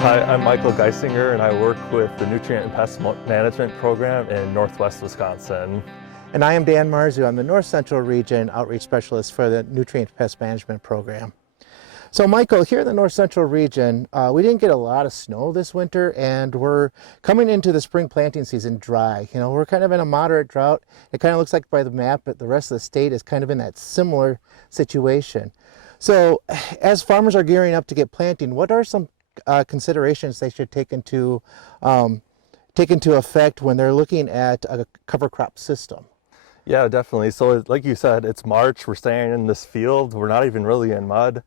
Hi, I'm Michael Geisinger, and I work with the Nutrient and Pest Management Program in Northwest Wisconsin. And I am Dan Marzu. I'm the North Central Region Outreach Specialist for the Nutrient Pest Management Program. So Michael, here in the North Central Region, we didn't get a lot of snow this winter, and we're coming into the spring planting season dry. You know, we're kind of in a moderate drought. It kind of looks like by the map, but the rest of the state is kind of in that similar situation. So as farmers are gearing up to get planting, what are some considerations they should take into effect when they're looking at a cover crop system? Yeah, definitely. So like you said, it's March, we're staying in this field, we're not even really in mud.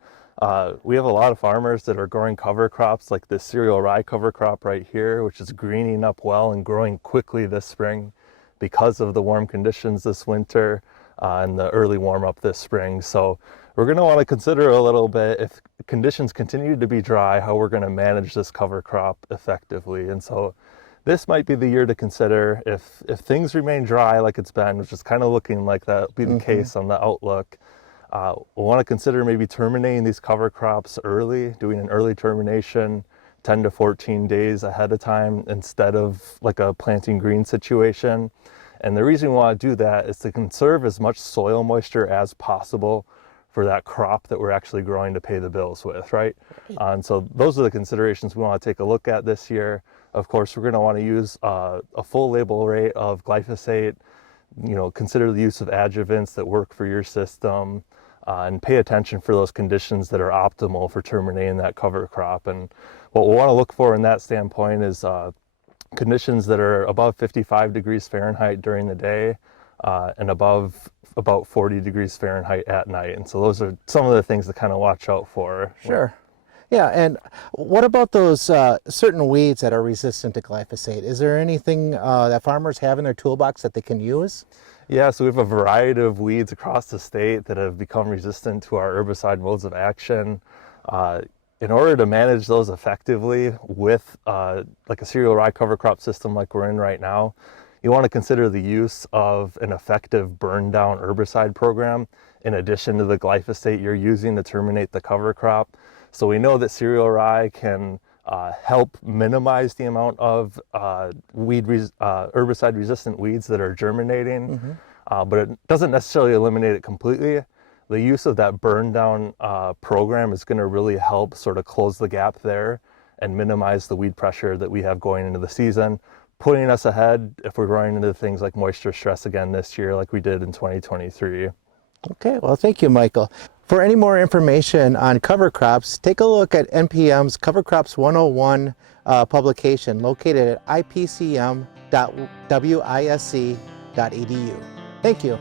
We have a lot of farmers that are growing cover crops like this cereal rye cover crop right here, which is greening up well and growing quickly this spring because of the warm conditions this winter and the early warm up this spring. So we're going to want to consider a little bit, if conditions continue to be dry, how we're going to manage this cover crop effectively. And so this might be the year to consider if things remain dry like it's been, which is kind of looking like that will be the case on the outlook. We'll want to consider maybe terminating these cover crops early, doing an early termination 10 to 14 days ahead of time instead of like a planting green situation. And the reason we want to do that is to conserve as much soil moisture as possible for that crop that we're actually growing to pay the bills with, right? And so those are the considerations we want to take a look at this year. Of course, we're going to want to use a full label rate of glyphosate, consider the use of adjuvants that work for your system, and pay attention for those conditions that are optimal for terminating that cover crop. And what we'll want to look for in that standpoint is conditions that are above 55 degrees Fahrenheit during the day and above about 40 degrees Fahrenheit at night. And so those are some of the things to kind of watch out for. Sure. Yeah, and what about those certain weeds that are resistant to glyphosate? Is there anything that farmers have in their toolbox that they can use? Yeah, so we have a variety of weeds across the state that have become resistant to our herbicide modes of action. In order to manage those effectively with like a cereal rye cover crop system like we're in right now, you want to consider the use of an effective burn down herbicide program in addition to the glyphosate you're using to terminate the cover crop. So we know that cereal rye can help minimize the amount of herbicide resistant weeds that are germinating, but it doesn't necessarily eliminate it completely. The use of that burn down program is going to really help sort of close the gap there and minimize the weed pressure that we have going into the season, putting us ahead if we're running into things like moisture stress again this year like we did in 2023. Okay, well, thank you, Michael. For any more information on cover crops, take a look at NPM's Cover Crops 101 publication located at ipcm.wisc.edu. Thank you.